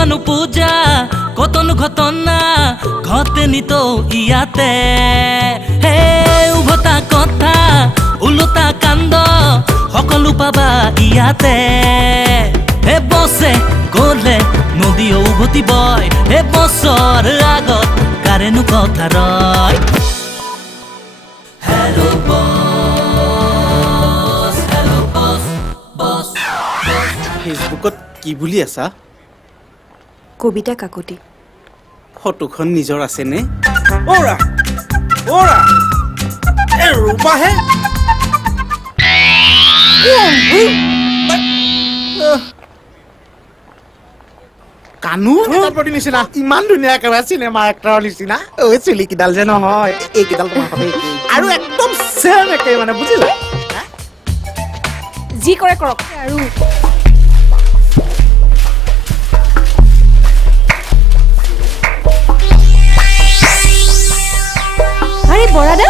পূজানো পূজা কতনো ঘটনা ঘটে নিত ইয়াতে হে উভতা কথা উলটা কাণ্ড সকলো পাবা ইয়াতে হে বছে গলে নদীও উভতি বয় হে বছৰ আগত কাৰেনো কথা ৰয় হেল্ল' বছ হেল্ল' বছ বছ ফেচবুকত কি বুলি আছা কবিতা কাকতি ফটোখন নিজৰ আছেনে ওৰা ওৰা এ ৰূপাহে কানু প্ৰতি নিচিনা ইমান ধুনীয়া একেবাৰে চিনেমা এক্টৰৰ নিচিনা ঐ চুলি কিডাল যে নহয় এইকেইডাল তোমাৰ সতে আৰু একদম চেম একে মানে বুজিলা যি কৰে কৰক আৰু আৰে বৰাদা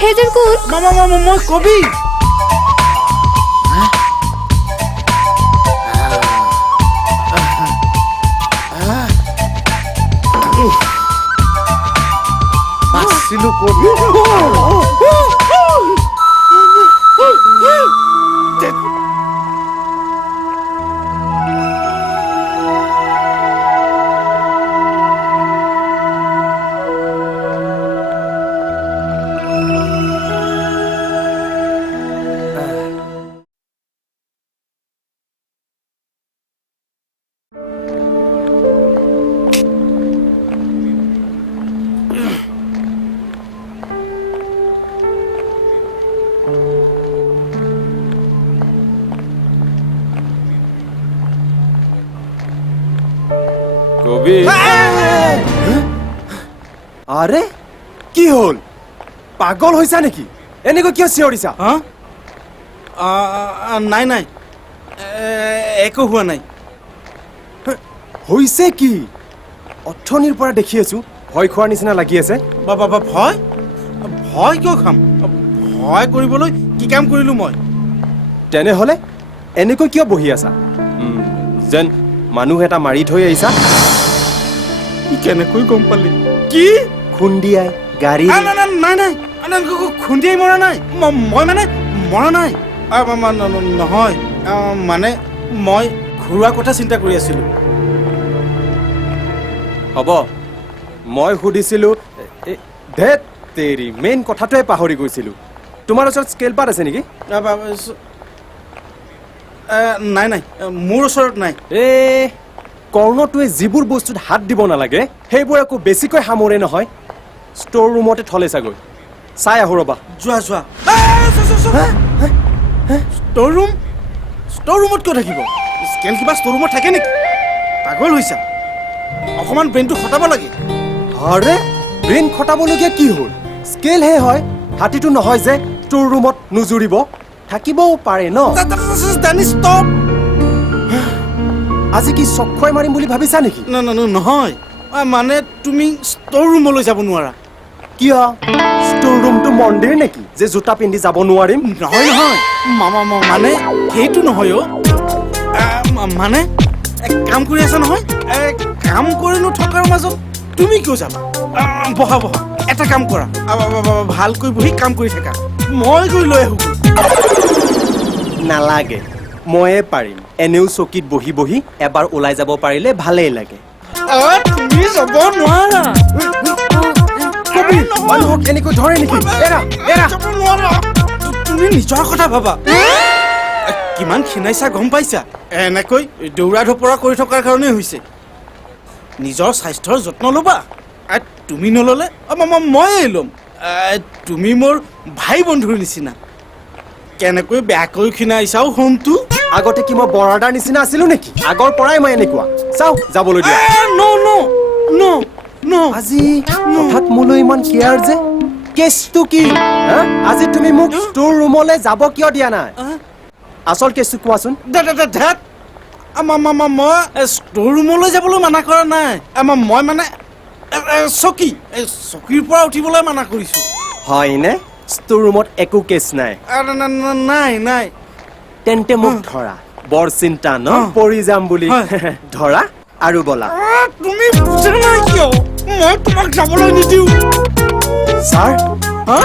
হেজন কোন মই কবি বাচিলো কবি কবি আৰে কি হল পাগল হইছা নেকি এনেকৈ কিয় চিঞৰিছা নাই নাই একো হোৱা নাই হৈছে কি অথনিৰ পৰা দেখি আছো ভয় খোৱাৰ নিচিনা লাগি আছে বাবা ভয় ভয় কিয় খাম ভয় কৰিবলৈ কি কাম কৰিলো মই তেনেহলে এনেকৈ কিয় বহি আছা যেন মানুহ এটা মাৰি থৈ আহিছা কেনেকৈ গম পালি কি খুন্দিয়াই গাড়ী নাই নাই খুন্দিয়াই মৰা নাই মই মানে মৰা নাই নহয় মানে মই ঘৰুৱা কথা চিন্তা কৰি আছিলোঁ হ'ব মই সুধিছিলো ধেত তেৰি মেইন কথাটোৱে পাহৰি গৈছিলোঁ তোমাৰ ওচৰত স্কেল পাত আছে নেকি নাই নাই মোৰ ওচৰত নাই কৰ্ণটোৱে যিবোৰ বস্তুত হাত দিব নালাগে সেইবোৰ একো বেছিকৈ সামৰে নহয় ষ্ট'ৰ ৰুমতে থলে চাগৈ চাই আহো ৰবা যোৱা ষ্ট'ৰ ৰুমত কিয় থাকিব স্কেল কিবা ষ্ট'ৰ ৰুমত থাকে নেকি পাগল হৈছা অকণমান ব্ৰেইনটো খটাব লাগে আৰে ব্ৰেইন খটাবলগীয়া কি হ'ল স্কেলহে হয় হাতীটো নহয় যে ষ্ট'ৰ ৰুমত নুজুৰিব থাকিবও পাৰে ন আজি কি চক্ষয় মাৰিম বুলি ভাবিছা নেকি নহয় মানে তুমি ষ্ট'ৰ ৰুমলৈ যাব নোৱাৰা কিয় ষ্ট'ৰ ৰুমটো মন্দিৰ নেকি যে জোতা পিন্ধি যাব নোৱাৰিম নহয় মানে সেইটো নহয় মানে কাম কৰি আছা নহয় কাম কৰি নথকাৰ মাজত তুমি কিয় যাবা বহা এটা কাম কৰা ভালকৈ বহি কাম কৰি থাকা মই গৈ লৈ আহোঁ নালাগে ময়ে পাৰিম এনেও চকীত বহি বহি এবাৰ ওলাই যাব পাৰিলে ভালেই লাগে তুমি যাব নোৱাৰা মানুহক এনেকৈ ধৰে নেকি তুমি নিজৰ কথা ভাবা কিমান ক্ষীণাইছা গম পাইছা এনেকৈ দৌৰা ধপৰা কৰি থকাৰ কাৰণেই হৈছে নিজৰ স্বাস্থ্যৰ যত্ন ল'বা তুমি নল'লে ময়ে ল'ম তুমি মোৰ ভাই বন্ধুৰ নিচিনা কেনেকৈ বেয়াকৈ ক্ষীণাইছাও হোমটো আগতে কি মই বৰাদাৰ নিচিনা আছিলো নেকি আগৰ পৰাই মই এনেকুৱা চাও যাবলৈ দিয়া আজি হঠাৎ মোলৈ ইমান কেয়াৰ যে কেছটো কি আজি তুমি মোক ষ্ট'ৰ ৰুমলৈ যাব কিয় দিয়া নাই আচল কেছটো কোৱাচোন মই ষ্ট'ৰ ৰুমলৈ যাবলৈ মানা কৰা নাই মই মানে চকীৰ পৰা উঠিবলৈ মানা কৰিছো হয়নে ষ্ট'ৰ ৰুমত একো কেছ নাই নাই তেন্তে মোক ধৰা বৰ চিন্তা ন অ। পৰি যাম বুলি হয়। ধৰা আৰু বলা তুমি বুজা নাই কিয় মই তোমাক যাবলৈ নিদিওঁ ছাৰ হা?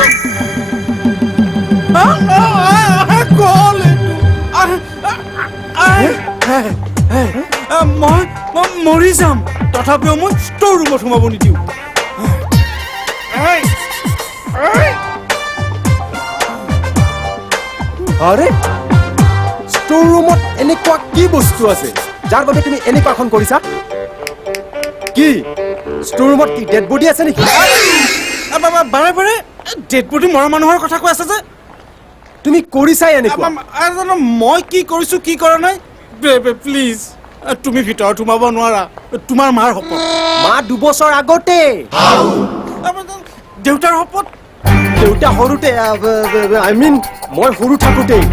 গ'ল মই মৰি যাম তথাপিও মই ষ্ট'ৰ ৰুমত সোমাব নিদিওঁ আৰে ষ্ট'ৰ ৰুমত এনেকুৱা কি বস্তু আছে যাৰ বাবে তুমি এনেকুৱাখন কৰিছা কি ষ্ট'ৰ ৰুমত কি ডেড বডি আছে নেকি বাৰে বাৰে ডেড বডি মৰা মানুহৰ কথা কৈ আছে যে তুমি কৰিছাই এনেকুৱা মই কি কৰিছো কি কৰা নাই প্লিজ তুমি ভিতৰত সোমাব নোৱাৰা তোমাৰ মাৰ শপত মা 2 বছৰ আগতে দেউতাৰ শপত দেউতা সৰুতে আই মিন মই সৰু থাকোঁতেই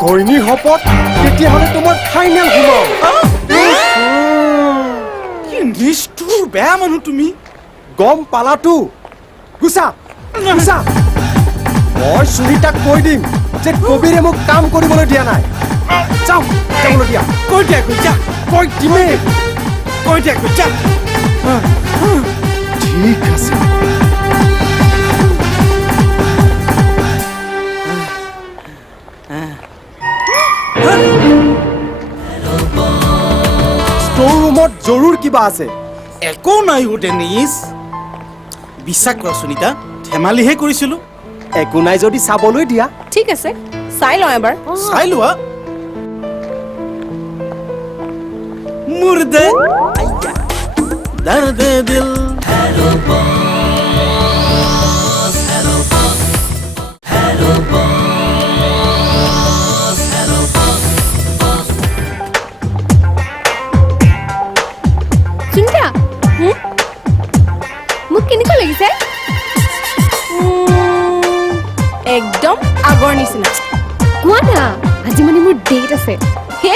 ঘৈণীৰ শপত তেতিয়াহ'লে তোমাৰ ফাইনেল সোমাও কি নিষ্ঠুৰ বেয়া মানুহ তুমি গম পালাতো গুচা গুচা মই সুনীতাক কৈ দিম যে কবিৰে মোক কাম কৰিবলৈ দিয়া নাই যাওঁ যাবলৈ দিয়া কৈ দিয়া কৈ যা কৈ দিমেই কৈ দিয়া কৈ যা ঠিক আছে ষ্ট'ৰ ৰুমত জৰুৰ কিবা আছে একো নাই ও ডেনিছ বিশ্বাস কৰা সুনীতা ধেমালিহে কৰিছিলো একো নাই যদি চাবলৈ দিয়া ঠিক আছে চাই লওঁ এবাৰ চাই লোৱা মুৰ্দে দৰ্দ দিল সুনীতা মোক কেনেকুৱা লাগিছে একদম আগৰ নিচিনা কোৱা না আজি মানে মোৰ ডেট আছে হে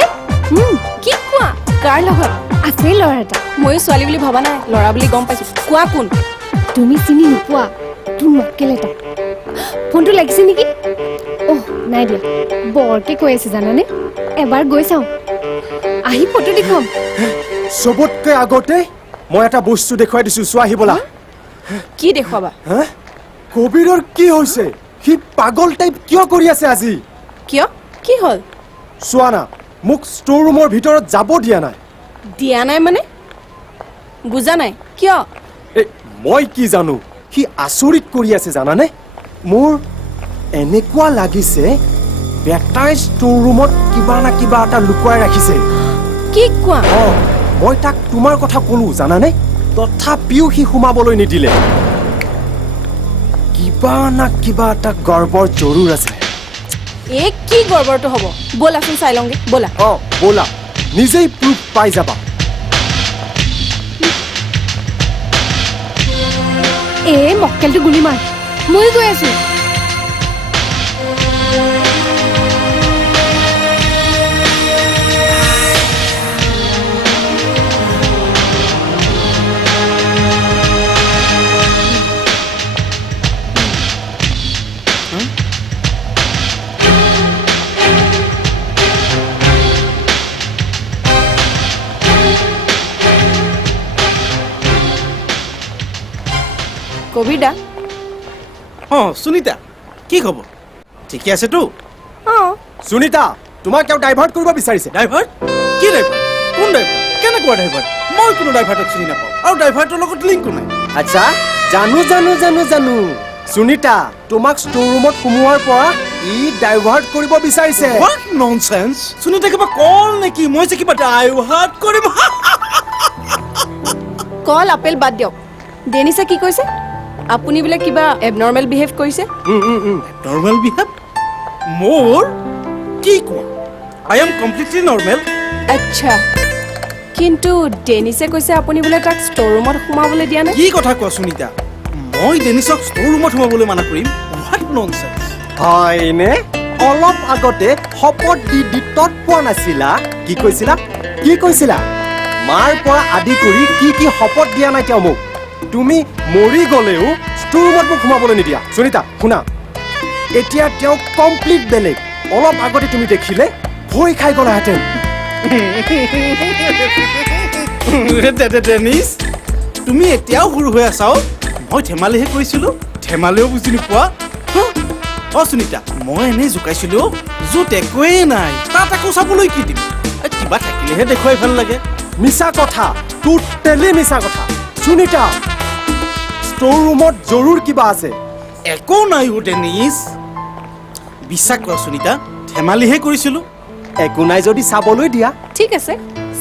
কি কোৱা কাৰ লগত আছে ল'ৰা এটা ময়ো ছোৱালী বুলি ভবা নাই ল'ৰা বুলি গম পাইছো কোৱা কোন তুমি চিনি নোপোৱা তোৰ মক্কেল এটা ফোনটো লাগিছে নেকি অহ নাই দিয়া বৰকে কৈ আছে জানানে এবাৰ গৈ চাওঁ আহি ফটো দেখুৱাম চবতকৈ আগতে মই এটা বস্তু দেখুৱাই দিছো চোৱা আহি বলা কি দেখুৱাবা হা কবিৰৰ কি হৈছে সি পাগল টাইপ কিয় কৰি আছে আজি কিয় কি হ'ল চোৱা না মোক ষ্ট'ৰ ৰুমৰ ভিতৰত যাব দিয়া নাই দিয়া নাই মানে বুজা নাই কিয় এ মই কি জানো সি আচৰিত কৰি আছে জানানে মোৰ এনেকুৱা লাগিছে বেটাই ষ্ট'ৰ ৰুমত কিবা না কিবা এটা লুকুৱাই ৰাখিছে কি কোৱা মই তাক তোমাৰ কথা ক'লো জানানে তথাপিও সি সোমাবলৈ নিদিলে কিবা না কিবা এটা গৰ্বৰ জৰুৰ আছে এই কি গৰ্বৰটো হ'ব ব'লাচোন চাই লওঁগে ব'লা ব'লা নিজেই প্ৰুফ পাই যাবা এই মক্কেলটো গুলি মাৰ মই গৈ আছো কবিৰ দা সুনীতা কি খবৰ ঠিকে আছেতো সুনীতা তোমাক তেওঁ ডাইভাৰ্ট কৰিব বিচাৰিছে ড্ৰাইভাৰ কি ড্ৰাইভাৰ কোন ড্ৰাইভাৰ কেনেকুৱা ড্ৰাইভাৰ মই কোনো ড্ৰাইভাৰক চিনি নাপাওঁ আৰু ড্ৰাইভাৰটোৰ লগত লিংকো নাই আচ্ছা জানো সুনীতা তোমাক ষ্ট'ৰ ৰুমত সোমোৱাৰ পৰা ই ডাইভাৰ্ট কৰিব বিচাৰিছে হোৱাট ননচেন্স সুনীতা কিবা কল নেকি মই যে কিবা ডাইভাৰ্ট কৰিম কল আপেল বাদ দিয়ক ডেনিছে কি কৈছে আপুনি বোলে কিবা এবনৰ্মেল বিহেভ কৰিছে নৰ্মেল বিহেভ মোৰ কি কোৱা আই এম কমপ্লিটলি নৰ্মেল আচ্ছা কিন্তু ডেনিছে কৈছে আপুনি বোলে তাক ষ্ট'ৰ ৰুমত সোমাবলৈ দিয়া নাই কি কথা কোৱা সুনীতা মই ডেনিছক ষ্ট'ৰ ৰুমত সোমাবলৈ মানা কৰিম হোৱাট ননচেন্স হয়নে অলপ আগতে শপত দি তত পোৱা নাছিলা কি কৈছিলা মাৰ পৰা আদি কৰি কি কি শপত দিয়া নাই তেওঁ মোক তুমি মৰি গ'লেও ষ্ট'ৰ ৰুমত মোক সোমাবলৈ নিদিয়া সুনিতা শুনা এতিয়া তেওঁ কমপ্লিট বেলেগ অলপ আগতে তুমি দেখিলে ভয় খাই গ'লাহেঁতেন ডেনিছ তুমি এতিয়াও সৰু হৈ আছাও মই ধেমালিহে কৰিছিলোঁ ধেমালিও বুজি নোপোৱা অ সুনিতা মই এনেই জোকাইছিলোঁ য'ত একোৱেই নাই তাত আকৌ চাবলৈ কি দিম কিবা থাকিলেহে দেখুৱাই ভাল লাগে মিছা কথা টোটেলি মিছা কথা সুনিতা ষ্ট'ৰ ৰুমত জৰুৰ কিবা আছে একো নাই অ' ডেনিছ বিশ্বাস কৰা সুনিতা ধেমালিহে কৰিছিলোঁ একো নাই যদি চাবলৈ দিয়া ঠিক আছে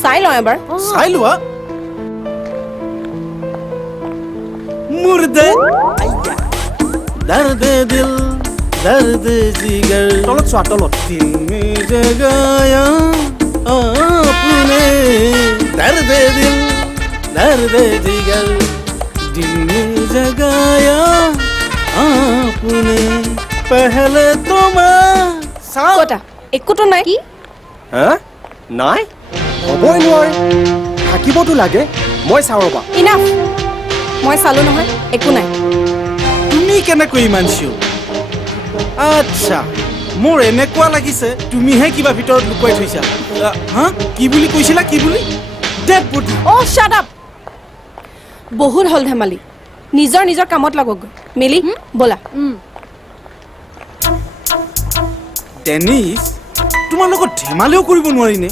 চাই লওঁ এবাৰ চাই লোৱা মুৰ্দে দৰ্দ দিল দৰ্দ জিগৰ তলত চোৱা তলত दिल में जगाया आपने दर्द दिल दर्द जिगर दिल में जगाया आपने पहले तो मैं কটা একোতো নাই কি হা নাই হ'বই নোৱাৰে থাকিবতো লাগে মই চাওঁ ৰ'বা ইনাফ মই চালো নহয় একো নাই তুমি কেনেকৈ ইমান চিঞৰ আচ্ছা মোৰ এনেকুৱা লাগিছে তুমিহে কিবা ভিতৰত লুকুৱাই থৈছা হা কি বুলি কৈছিলা কি বুলি ডেড বডি অ' শাট আপ বহুত হ'ল ধেমালি নিজৰ নিজৰ কামত লাগক মিলি ব'লা ডেনিছ তোমাৰ লগত ধেমালিও কৰিব নোৱাৰিনে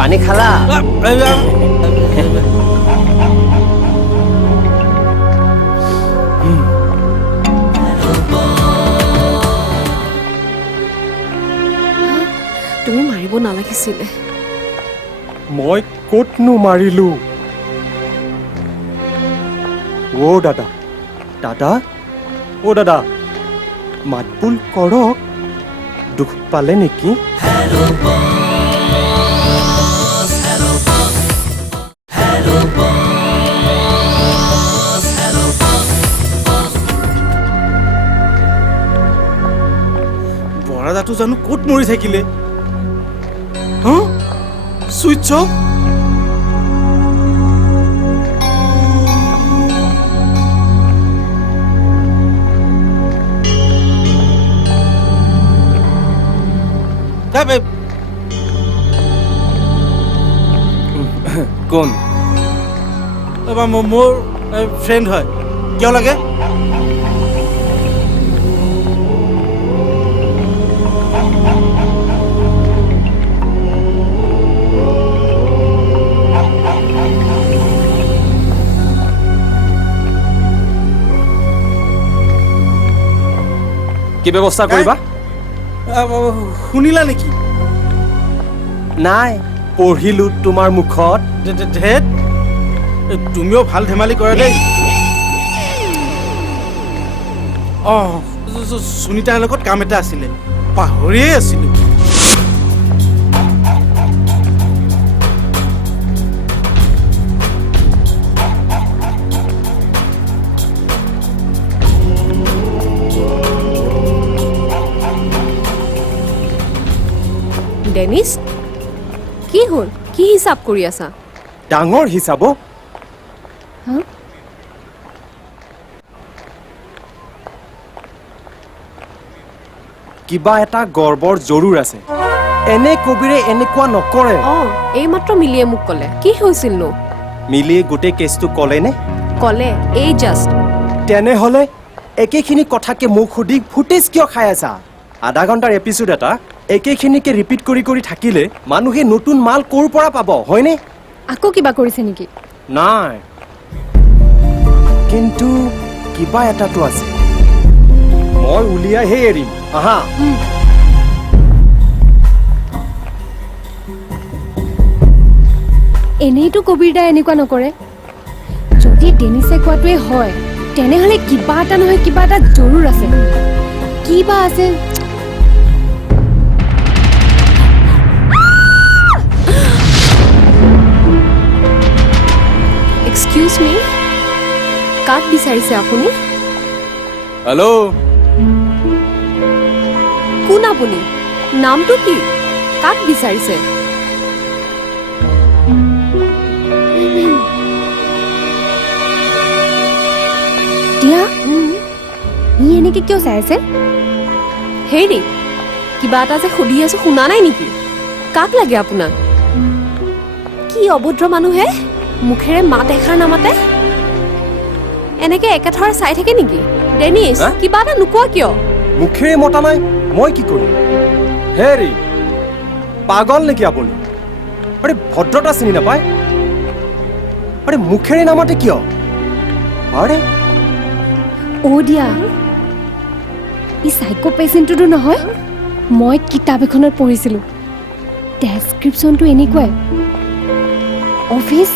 পানী খালা তুমি মাৰিব নালাগিছিলে মই ক'তনো মাৰিলো অ' দাদা দাদা অ' দাদা মাতবোল কৰক দুখ পালে নেকি বৰাদাটো জানো ক'ত মৰি থাকিলে হা চুইচ অফ কোন মোৰ ফ্ৰেণ্ড হয় কিয় লাগে কি ব্যৱস্থা কৰিবা শুনিলা নেকি নাই পঢ়িলো তোমাৰ মুখত ধেত তুমিও ভাল ধেমালি কৰা দেই অঁ সুনীতাৰ লগত কাম এটা আছিলে পাহৰিয়েই আছিলো ডেনিছ কি হ'ল কি হিচাপ কৰি আছা ডাঙৰ হিচাপ হা কিবা এটা গৰ্বৰ জৰুৰ আছে এনে কবিৰে এনেকুৱা নকৰে অঁ এইমাত্ৰ মিলিয়ে মোক ক'লে কি হৈছিল নো মিলিয়ে গোটেই কেছটো ক'লেনে ক'লে এই জাষ্ট তেনেহ'লে একেখিনি কথাকে মোক সুধি ফুটেজ কিয় খাই আছা আধা ঘণ্টাৰ এপিছ'ড এটা একেখিনিকে ৰিপিট কৰি কৰি থাকিলে মানুহে নতুন মাল ক'ৰ পৰা পাব হয়নে আকৌ কিবা কৰিছে নেকি নাই কিন্তু কিবা এটাতো আছে মই উলিয়াইহে এৰিম আহা এনেইতো কবিৰ দাই এনেকুৱা নকৰে যদি ডেনিছে কোৱাটোৱে হয় তেনেহ'লে কিবা এটা নহয় কিবা এটা জৰুৰ আছে কিবা আছে এক্সকিউজ মি কাক বিচাৰিছে আপুনি হেল্ল' কোন আপুনি নামটো কি কাক বিচাৰিছে দিয়া ই এনেকে কিয় চাই আছে হেৰি কিবা এটা যে সুধি আছো শুনা নাই নেকি কাক লাগে আপোনাক কি অভদ্ৰ মানুহে মুখেৰে মাত এষাৰ নামাতে এনেকে একেথৰে চাই থাকে নেকি ডেনিছ কিবা এটা নোকোৱা কিয় মুখেৰে মতা নাই মই কি কৰিম হেৰি পাগল নেকি আপুনি আৰে ভদ্ৰতা চিনি নাপায় আৰে মুখেৰে নামাতে কিয় আৰে অ' দিয়া ই চাইকো পেচেণ্টটোতো নহয় মই কিতাপ এখনত পঢ়িছিলোঁ ডেছক্ৰিপশ্যনটো এনেকুৱাই অফিচ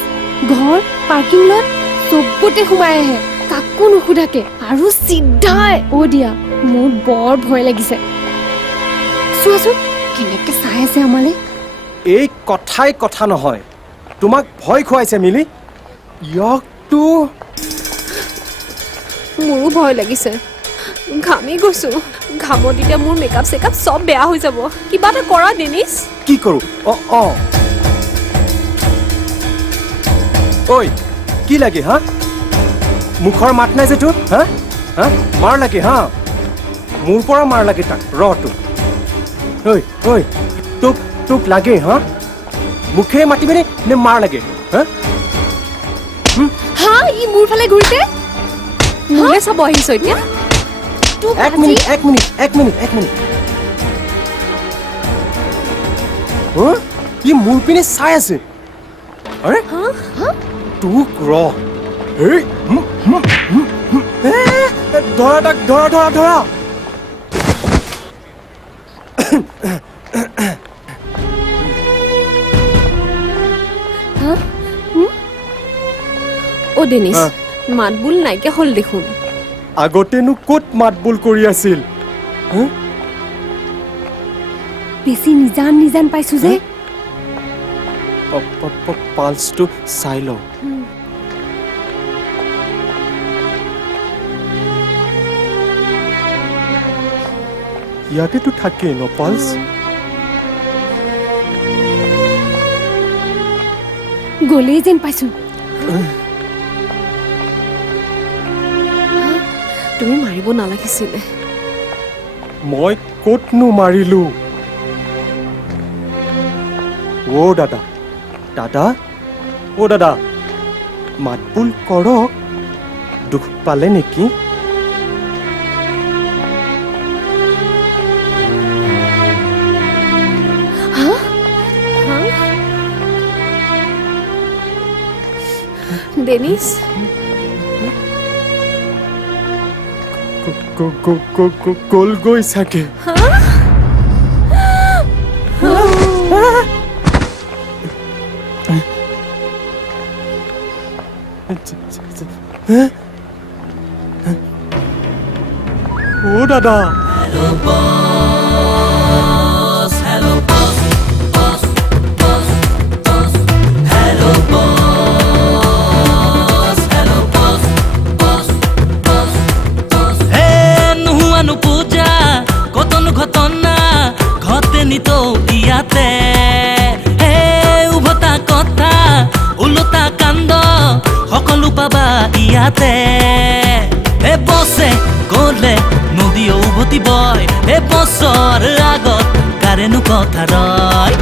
ঘৰ পাৰ্কিং লট চবতে সোমাই আহে কাকো নুসুধাকে আৰু চিধাই অ' দিয়া মোৰ বৰ ভয় লাগিছে চোৱাচোন কেনেকে চাই আছে আমালে এই কথাই কথা নহয় তোমাক ভয় খুৱাইছে মিলি ইয়াকতো মোৰো ভয় লাগিছে ঘামি গৈছো ঘামত এতিয়া মোৰ মেকআপ চেকআপ চব বেয়া হৈ যাব কিবা এটা কৰা ডেনিছ কি কৰোঁ অঁ ঐ কি লাগে হা মুখৰ মাত নাই যে তোৰ হা হা মাৰ লাগে হা মোৰ পৰা মাৰ লাগে তাক ৰহটো ঐ তোক তোক লাগে হা মুখেৰে মাতিবিনে নে মাৰ লাগে হা হা ই মোৰ ফালে ঘূৰিছে মোলে চাব আহিছ এতিয়া এক মিনিট হা ই মোৰ পিনে চাই আছে আৰে তোক ধৰা তাক ধৰা অ' ডেনিছ মাতবোল নাইকিয়া হ'ল দেখোন। আগতেনো ক'ত মাতবোল কৰি আছিল? বেছি নিজান নিজান পাইছো যে। পালছটো চাই লওঁ। ইয়াতেতো থাকেই ন পালছ? গলেই যেন পাইছো। তুমি মাৰিব নালাগিছিলে। মই ক'তনো মাৰিলো? দাদা দাদা দাদা মাতবোল কৰক। দুখ পালে নেকি? ডেনিছ গ'লগৈ চাগে। দাদা পূজা কতন ঘটনা ঘটে নিত ইয়াতে। হে উভতা কথা ওলোটা কাণ্ড সকলো পাবা ইয়াতে। হে বছে গলে নদীও উভতি বয়। হে বছৰ আগত কাৰেনো কথা ৰয়।